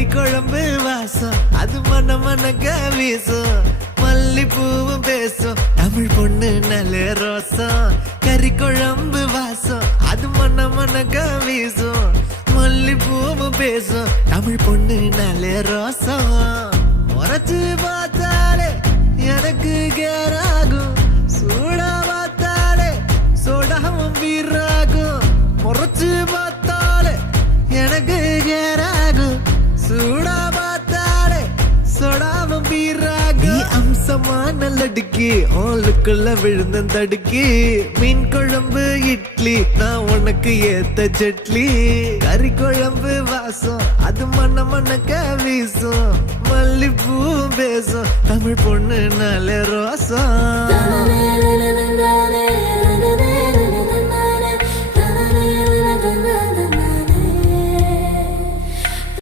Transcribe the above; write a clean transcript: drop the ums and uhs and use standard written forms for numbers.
கறி குழம்பு வாசம் அது மன மனக்க வீசும் மல்லிப்பூவும் பேசும் தமிழ் பொண்ணு நல்ல ரோசம் கறி குழம்பு வாசம் அது மன மனக்க வீசும் மல்லிப்பூவும் பேசும் தமிழ் பொண்ணு நல்ல ரோசம் முறைச்சு பார்த்தாலே எனக்கு கேராகும் சூடா பார்த்தாலே சோடாவும் வீராகும் முறைச்சு பார்த்தாலே எனக்கு கேராகும் சூடா பார்த்தாலே சோடாவும் வீராகும் அம்சமான லடுக்கி ஆளுக்குள்ள விழுந்த தடுக்கி மீன் குழம்பு இட்லி நான் உனக்கு ஏத்த சட்லி கறி குழம்பு வாசம் அது மன மனக்க வீசும் மல்லிப்பூ பேசும் தமிழ் பொண்ணு நல்ல ரோசம்